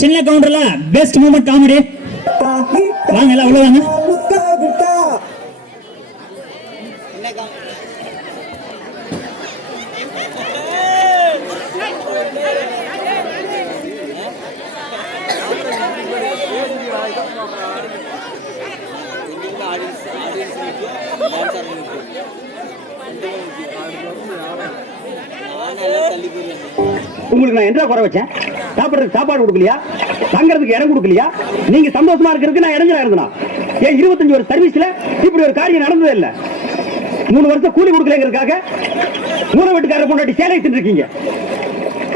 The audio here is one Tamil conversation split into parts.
சின்ன கவுண்டர்ல பெஸ்ட் மூமெண்ட் காமெடி வாங்க எல்லாம் உள்ள வாங்க. உங்களுக்கு நான் என்ன குறை வச்சேன்? சாப்பிடுறதுக்கு சாப்பாடு கொடுக்கலையா? தங்கறதுக்கு இடம் கொடுக்கலையா? நீங்க சந்தோஷமா இருக்கிறதுக்கு நான் இடைஞ்சலா இருந்தேனா? ஏன் 25 வருஷம் சர்வீஸ்ல இப்படி ஒரு காரியம் நடந்ததே இல்ல. 3 வருஷம் கூலி கொடுக்கலங்கிறதுக்காக மூணு வீட்டுக்காரர் பொண்டாட்டி சேலை தின்னுருக்கீங்க.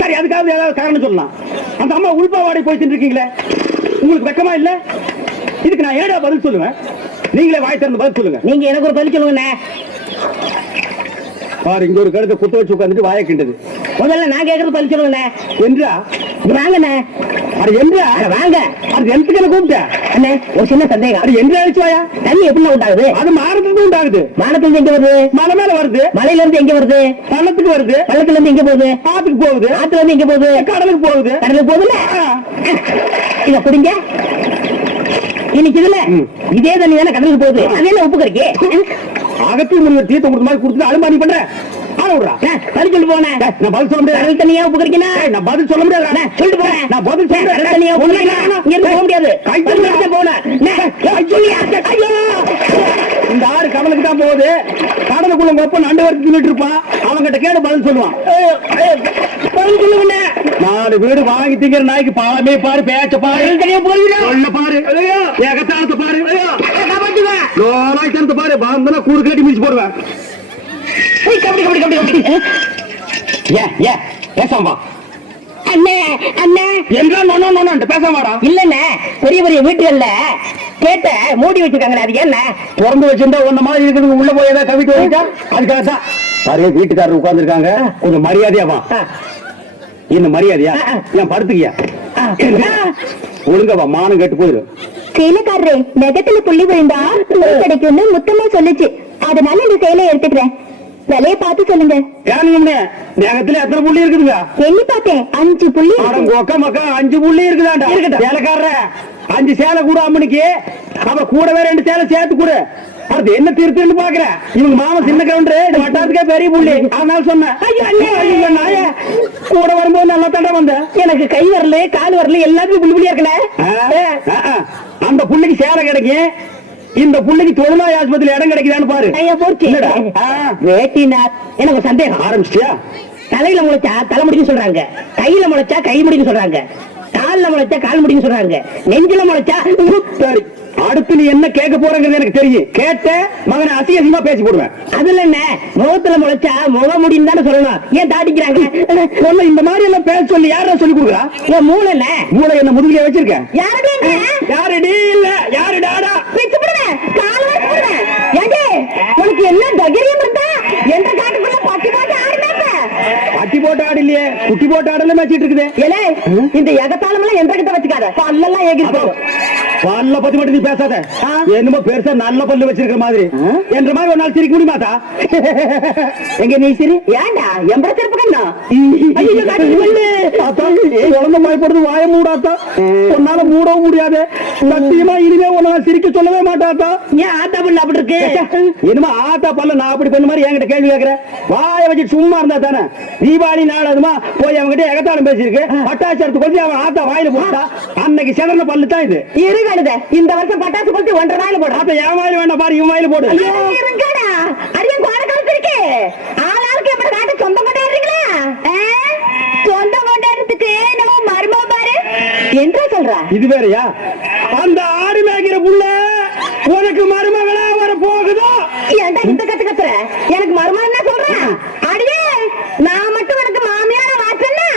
சரி, அதுக்காக ஏதாவது காரணம் சொல்லலாம். அந்த அம்மா உள்பாவாடை போய் தின்னுருக்கீங்களே, உங்களுக்கு வெக்கமா இல்ல? இதுக்கு நான் ஏடா பதில் சொல்லுவேன்? நீங்களே வாய் திறந்து பதில் சொல்லுங்க. நீங்க எனக்கு ஒரு பதில் சொல்லுங்க. பாரு, இங்க ஒரு கழுத்தை குத்த வச்சு உட்காந்துட்டு வாய கிண்டது. முதல்ல நான் கேட்கறது பதில் சொல்லுங்க. என்றா வாங்கண்ணே. அது என்றா வாங்க. அது எதுக்கு கூப்பிட்டேன் அண்ணே, ஒரு சின்ன சந்தேகம். அது என்று அழிச்சுவாயா? தண்ணி எப்படி உண்டாகுது? அது மானத்துல உண்டாகுது. மானத்துல இருந்து எங்க வருது? மலை மேல வருது. மலையில இருந்து எங்க வருது? பள்ளத்துக்கு வருது. பள்ளத்துல இருந்து எங்க போகுது? ஆத்துக்கு போகுது. ஆத்துல இருந்து எங்க போகுது? கடலுக்கு போகுது. கடலுக்கு போகுதுல்ல. இத புடிங்க. இன்னைக்கு இதுல இதே தண்ணி தானே கடலுக்கு போகுது. அது என்ன உப்பு கறிக்கு? அகத்தி முனிவர் தீர்த்தம் கொடுத்த மாதிரி கொடுத்து அலுமானி பண்ற. பதில் சொல்லு போனேன். நான் பதில் சொல்ல முடியாது. கடல் தண்ணியா உப்பு கறிக்கனா? நான் பதில் சொல்ல முடியாது. சொல்லிட்டு போறேன். நான் பதில் சொல்றேன். கடல் தண்ணியா உப்பு கறிக்கனா? இங்க போக முடியாது. போனேன். இந்த ஆறு கடலுக்கு தான் போகுது. கடலுக்குள்ள கொப்ப நண்டு வரைக்கும் தின்னுட்டு இருப்பான். அவங்கிட்ட கேட்டு பதில் சொல்லுவான். பதில் சொல்லுங்க. 4 வீடு வாங்கி திங்கிற நாய்க்கு பாலமே பாரு, பேச்ச பாரு, சொல்ல பாரு, ஏகத்தானத்தை பாரு, லோலாய்த்தனத்தை பாரு. பாந்தனா கூடு கட்டி மிதிச்சு போடுவேன். பேசாமா அண்ணே அண்ணே எங்க பேசாமாடா? இல்லண்ணே, பெரிய பெரிய வீட்டுகள்ல கேட்ட மூடி வச்சிருக்காங்க. அது என்ன திறந்து வச்சிருந்தா உன்ன மாதிரி இருக்குது. உள்ள போய் ஏதாவது கவிட்டு வச்சா அதுக்காகத்தான். பாரு, வீட்டுக்காரர் உட்கார்ந்து இருக்காங்க. கொஞ்சம் மரியாதையாவா? என்ன மரியாதையா? ஏன் படுத்துக்கியா? ஒழுங்கவா, மானம் கேட்டு போயிரு. சேலைக்காரரே, நெகத்துல புள்ளி விழுந்தா கிடைக்கும்னு முத்தமா சொல்லுச்சு. அதனால இந்த சேலையை எடுத்துக்கிறேன். விலைய பார்த்து சொல்லுங்க. நகத்துல எத்தனை புள்ளி இருக்குதுங்க? எண்ணி பார்த்தேன், 5 புள்ளி. மக்கா 5 புள்ளி இருக்குதாண்டா. சேலைக்காரர 5 சேலை கூட அம்மனுக்கு, அப்புறம் கூடவே 2 சேலை சேர்த்து கூட. அது என்ன திருத்துன்னு பாக்குற? இவங்க மாமா சின்ன கவுண்டர், வட்டாரத்துக்கே பெரிய புள்ளி. அதனால சொன்னேன். கூட வரும்போது நல்லா தண்டை வந்த. எனக்கு கை வரல, கால் வரல, எல்லாத்துக்கும் புள்ளி புள்ளியா இருக்கல. அந்த புள்ளிக்கு சேலை கிடைக்கும். இந்த புள்ளிக்கு தொழுநோய் ஆஸ்பத்திரி இடம் கிடைக்குதான்னு பாரு. வேட்டினா எனக்கு ஒரு சந்தேகம். ஆரம்பிச்சியா? தலையில முளைச்சா தலை முடின்னு சொல்றாங்க, கையில முளைச்சா கை முடின்னு சொல்றாங்க, கால்ல முளைச்சா கால் முடின்னு சொல்றாங்க, நெஞ்சில முளைச்சா. சரி, அடுத்து நீ என்ன கேட்க போறங்கிறது எனக்கு தெரியும். கேட்ட மகனை அசிங்கமா பேசி போடுவேன். அதுல என்ன, முகத்துல முளைச்சா முக முடின்னு தானே சொல்லணும். ஏன் தாடிக்கிறாங்க? இந்த மாதிரி எல்லாம் பேச சொல்லி யார சொல்லி கொடுக்குறா? என் மூளை என்ன? மூளை என்ன முதுகிலே வச்சிருக்க? யாருடி இல்ல யாரு டாடா உனக்கு என்ன தைரியம் இருந்தா எந்த காட்டுக்குள்ள பட்டி போட்டு ஆடுனாங்க? பட்டி போட்டு ஆடு இல்லையே, குட்டி போட்டு ஆடல மேய்ச்சிட்டு இருக்குது. ஏலே, இந்த எகத்தாலம் எல்லாம் எந்த கிட்ட வச்சுக்காத, பல்லெல்லாம் ஏகி பல்ல பத்தி மட்டும் நீ பேசாத. என்னமோ பெருசா நல்ல பல்லு வச்சிருக்கிற மாதிரி. என்ற மாதிரி ஒரு நாள் சிரிக்க முடியுமாட்டா? எங்க நீ சிரி? ஏண்டா எம்பட சிரிப்பு கண்ணா? குழந்தை பயப்படுறது வாய மூடாத்தா. உன்னால மூடவும் முடியாது. சத்தியமா இனிமே உன்னால சிரிக்க சொல்லவே மாட்டாத்தா. ஏன் ஆத்தா பல்லு அப்படி இருக்கு? என்னமா ஆத்தா பல்ல நான் அப்படி பண்ண மாதிரி என்கிட்ட கேள்வி கேட்கிற? வாய வச்சு சும்மா இருந்தா தானே. தீபாவளி நாள் அதுமா போய் அவங்ககிட்ட எகத்தாலும் பேசியிருக்கு. பட்டாசு கொஞ்சம் அவன் ஆத்தா வாயில போட்டா அன்னைக்கு செதற பல்லு தான் இது. இருக்காடுத இந்த வருஷம் பட்டாசு கொளுத்தி 1.5 நாயில போடு. அப்ப என் வாயில வேண்டாம் பாரு, இவன் வாயில போடு. இருங்கடா, அடியே கோட காலத்துக்கு ஆளாளுக்கு எப்படி காட்ட சொந்தம் கொண்டாடுறீங்களா? சொந்தம் கொண்டாடுறதுக்கு நம்ம மருமக பாரு என்ன சொல்றா? இது வேறயா? அந்த ஆடு மேய்க்கிற புள்ள உனக்கு மருமகளா வர போகுதோ? ஏன்டா இந்த கத்து கத்துற? எனக்கு மருமகன் என்ன சொல்றேன்? அடியே, நான் மட்டும் உனக்கு மாமியார வாச்சேன்னா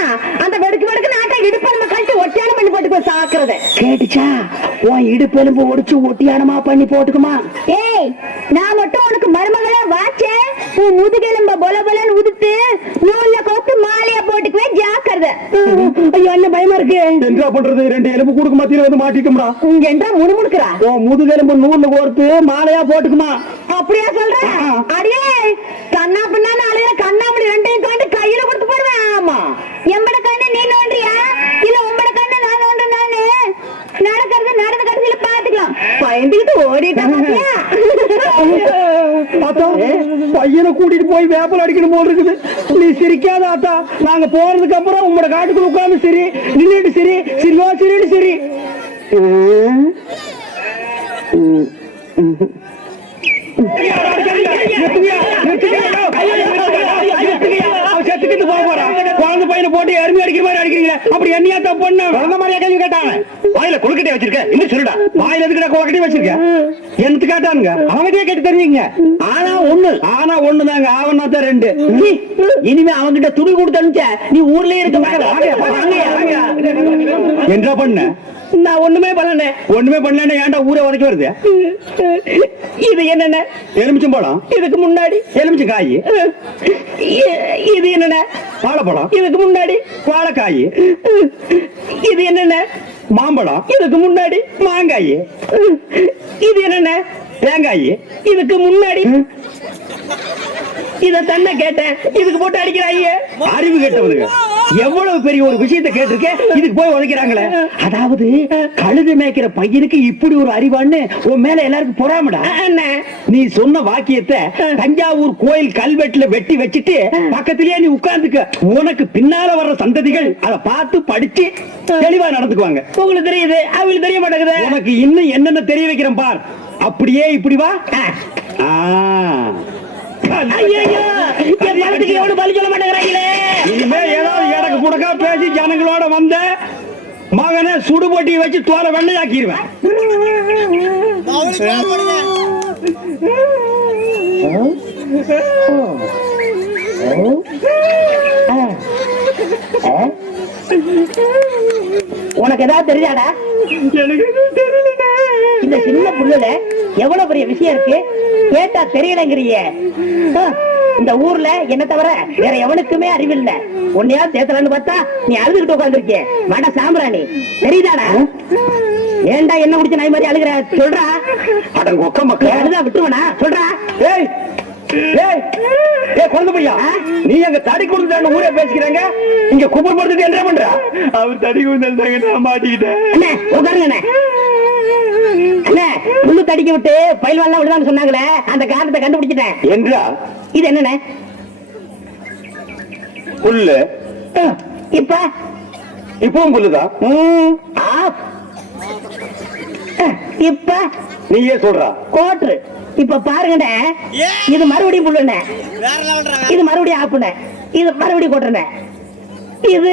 அந்த வெடுக்கு வெடுக்கு நாட்டை இடுப்பெலும்பு கழிச்சு ஒட்டியானம் பண்ணி போட்டு போய் சாக்குறத கேட்டுச்சா? உன் இடுப்பெலும்பு ஒடிச்சு ஒட்டியானமா பண்ணி போட்டுக்குமா? ஏய், நான் மட்டும் உனக்கு மருமகளா வாச்சே, உன் முதுகெலும்ப பொல பொலன்னு உதுத்து நூல்ல கோத்து மாலையா போட்டுக்குவேன். ஜாக்கிரதை. ஐயோ, என்ன பயமா இருக்கு. என்ன பண்றது? 2 எலும்பு கூடுக்கு மத்தியில வந்து மாட்டிக்கும்டா. என்றா முணுமுணுக்குறா? உன் முதுகெலும்பு நூல்ல கோர்த்து மாலையா போட்டுக்குமா? அப்படியா சொல்ற? அடியே, கண்ணா பின்னான்னு அலையிற கண்ணாமணி 2ஐயும் தாண்டி கையில கொடுத்து போடுவேன். ஆமா, எம்பட கண்ணு நீ நோண்டியா இல்ல உம்பட கண்ணு நான் நோண்டனா? பயந்துகிட்டு ஓடிட்டான் பாத்தியா? ஆத்தா பையனை கூட்டிட்டு போய் வேப்பல் அடிக்கணும் போல் இருக்குது. நீ சிரிக்காத ஆத்தா. நாங்க போறதுக்கு அப்புறம் உங்களோட காட்டுக்குள்ள உட்கார்ந்து சரி நின்னுட்டு சரி சிரிவா சிரின்னு சரி. குழந்தை பையனை போட்டு அருமை அடிக்கிற மாதிரி அடிக்கிறீங்க. அப்படி என்னையா தப்பு பண்ண? குழந்தை மாதிரியா கேள்வி கேட்டாங்க. வாயில கொழுக்கட்டை வச்சிருக்க இன்னும் சொல்லுடா. வாயில எதுக்குடா கொழுக்கட்டை வச்சிருக்க? எனக்கு கேட்டானுங்க. அவங்ககிட்டயே கேட்டு தெரியுங்க. ஆனா ஒண்ணுதாங்க. ஆவனா தான் ரெண்டு. இனிமே அவங்கிட்ட துணி கொடுத்து அனுப்பிச்ச நீ ஊர்லயே இருக்க என்ன பண்ண? நான் ஒண்ணுமே பண்ணல. ஏன்டா ஊரை உதைக்க வருது? இது என்னென்ன? எலுமிச்சம் பழம். இதுக்கு முன்னாடி எலுமிச்சம் காய். இது என்னென்ன? வாழைப்பழம். இதுக்கு முன்னாடி வாழைக்காய். இது என்னென்ன? மாம்பழம். இதுக்கு முன்னாடி மாங்காய். இது என்னென்ன? தேங்காய். இதுக்கு முன்னாடி இத தன்ன கேட்டேன். இதுக்கு போட்டு அடிக்கிறாங்க. அறிவு கேட்டவனுங்க எவ்வளவு பெரிய ஒரு விஷயத்தை கேட்டிருக்கேன். இதுக்கு போய் உதைக்கிறாங்களே. அதாவது கழுதை மேய்க்கிற பையனுக்கு இப்படி ஒரு அறிவான்னு உன் மேல எல்லாருக்கும் பொறாமடா. நீ சொன்ன வாக்கியத்தை தஞ்சாவூர் கோயில் கல்வெட்டுல வெட்டி வச்சுட்டு பக்கத்திலேயே நீ உட்கார்ந்துக்க. உனக்கு பின்னால வர்ற சந்ததிகள் அதை பார்த்து படிச்சு தெளிவா நடந்துக்குவாங்க. உங்களுக்கு தெரியுது, அவங்களுக்கு தெரிய மாட்டேங்குது. உனக்கு இன்னும் என்னென்ன தெரிய வைக்கிறேன் பார். அப்படியே இப்படி வா. இனிமே ஏதாவது எனக்கு முடக்கா பேசி ஜனங்களோட வந்த மகனை சுடுபொட்டி வச்சு தோல வெள்ளையாக்கிடுவேன். உனக்கு ஏதாவது தெரியாதா? இந்த சின்ன புள்ளுல எவ்வளவு பெரிய விஷயம் இருக்கு. கேட்டா தெரியலங்கிறிய. இந்த ஊர்ல என்ன தவிர வேற எவனுக்குமே அறிவில்லை. உன்னையா சேர்த்தலான்னு பார்த்தா நீ அழுதுகிட்டு உட்காந்துருக்கிய. வட சாம்பிராணி தெரியுதாடா? ஏண்டா என்ன குடிச்ச நாய் மாதிரி அழுகிற? சொல்றா. அட ஒக்க மக்கள் அழுதா விட்டுருவனா? சொல்றா. ஏய் ஏய் ஏய் குழந்தை பையா, நீ அங்க தடி கொடுத்துட்டான்னு ஊரே பேசிக்கிறாங்க. இங்க குப்பர் போடுறது என்ன பண்ற? அவர் தடி கொடுத்தாங்க, நான் மாட்டிக்கிட்டேன். அண்ணே உட்காருங்க. அண்ணே முள்ளு தடிக்க விட்டு பயில்வான் விடுதான்னு சொன்னாங்களே, அந்த காரணத்தை கண்டுபிடிச்சிட்டேன். என்றா இது என்னண்ணே? புல்லு. இப்பவும் புல்லுதான். இப்ப நீயே சொல்றா. கோட்ரு. இப்ப பாருங்கண்ணே, இது மறுபடியும் புல்லுண்ணே, இது மறுபடியும் ஆப்புண்ணே, இது மறுபடியும் கோட்டுண்ணே. இது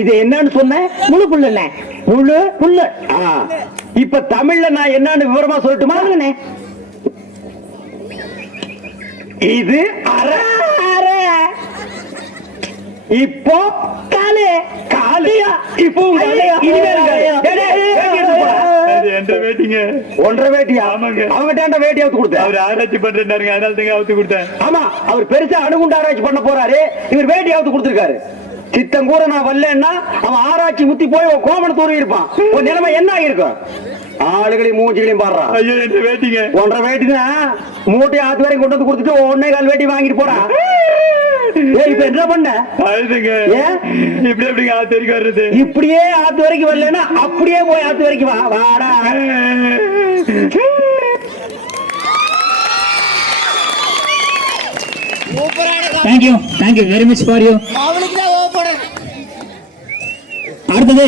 இது என்னன்னு சொன்ன? முழு புல்லுண்ணே. முழு புல்லு. இப்ப தமிழ்ல நான் என்னன்னு விவரமா சொல்லட்டுமா? இது அரை. இப்போ காலு. காலு. இப்போ ஒன்றரை வேட்டியா? அவங்க வேட்டி அவுத்து கொடுத்த. அவர் ஆராய்ச்சி பண்றாருங்க, அதனால தாங்க அவுத்து கொடுத்தேன். ஆமா, அவர் பெருசா அணுகுண்டு ஆராய்ச்சி பண்ண போறாரு. இவர் வேட்டி அவுத்து கொடுத்திருக்காரு. சித்தம் கூட நான் வரலன்னா அவன் ஆராய்ச்சி முத்தி போய் கோமண தூரம் இருப்பான். ஒரு நிலைமை என்ன ஆகிருக்கும்? ஆளுகளையும் மூஞ்சிகளையும் பாடுறான். ஐயோ என்ன வேட்டிங்க? ஒன்றரை வேட்டினா மூட்டை ஆத்து வரைக்கும் கொண்டு வந்து கொடுத்துட்டு 1.25 வேட்டி வாங்கிட்டு போறான். இப்ப என்ன பண்ண? இப்படி எப்படிங்க ஆத்து வரைக்கும் வர்றது? இப்படியே ஆத்து வரைக்கும் வரலன்னா அப்படியே போய் ஆத்து வரைக்கும் வா. வாடா. Thank you very much for you. அடுத்தது